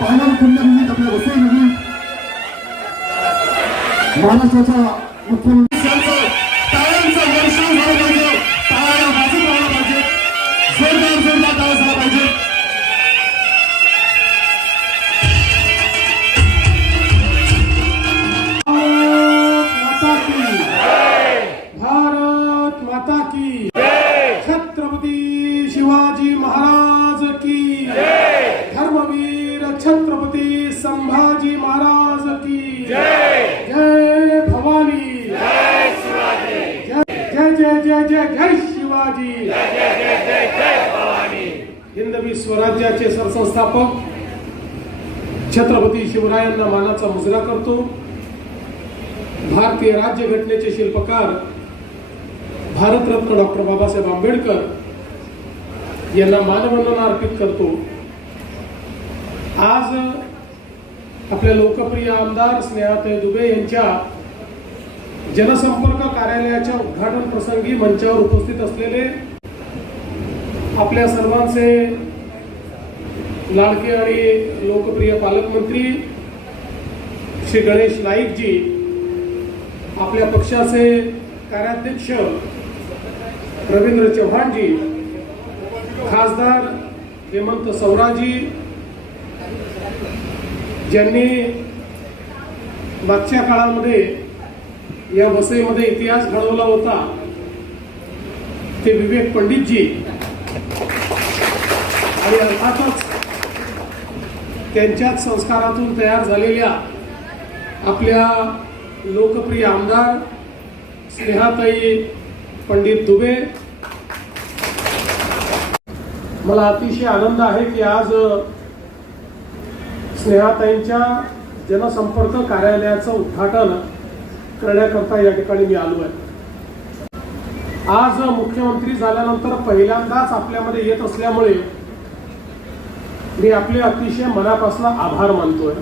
पावन पुण्यभूमीत आपल्या वसईमध्ये महाराष्ट्राचा मुख्यमंत्री टाळ्यांचं वर्षाव झालं पाहिजे, टाळ्या वाजत राहिला पाहिजे, जोरदार जोरदार टाळ्या झाला पाहिजे. भारत माता की छत्रपती शिवाजी महाराज की धर्मवीर छत्रपती संभाजी महाराज की जय भवानी, जय जय जय जय जय शिवाजी, हिंदवी स्वराज्याचे सरसंस्थापक छत्रपती शिवरायांना मानाचा मुजरा करतो. भारतीय राज्यघटनेचे शिल्पकार भारतरत्न डॉक्टर बाबासाहेब आंबेडकर यांना मानवंदना अर्पित करतो. आज आपल्या लोकप्रिय आमदार स्नेहाताई दुबे यांच्या जनसंपर्क कार्यालयाच्या उद्घाटन प्रसंगी मंचावर उपस्थित असलेले आपल्या सर्वांचे लाडके आणि लोकप्रिय पालकमंत्री श्री गणेश नाईकजी, आपल्या पक्षाचे कार्याध्यक्ष रवींद्र चव्हाणजी, खासदार हेमंत सवराजी, ज्यांनी मागच्या काळामध्ये या वसईमध्ये इतिहास घडवला होता, ते विवेक पंडितजी, आणि अर्थातच त्यांच्याच संस्कारातून तयार झालेल्या आपल्या लोकप्रिय आमदार स्नेहाताई पंडित दुबे. मला अतिशय आनंद आहे की आज स्नेहाताईंच्या जनसंपर्क कार्यालयाचं उद्घाटन करण्याकरता या ठिकाणी मी आलो आहे. आज मुख्यमंत्री झाल्यानंतर पहिल्यांदाच आपल्यामध्ये येत असल्यामुळे मी आपले अतिशय मनापासून आभार मानतोय.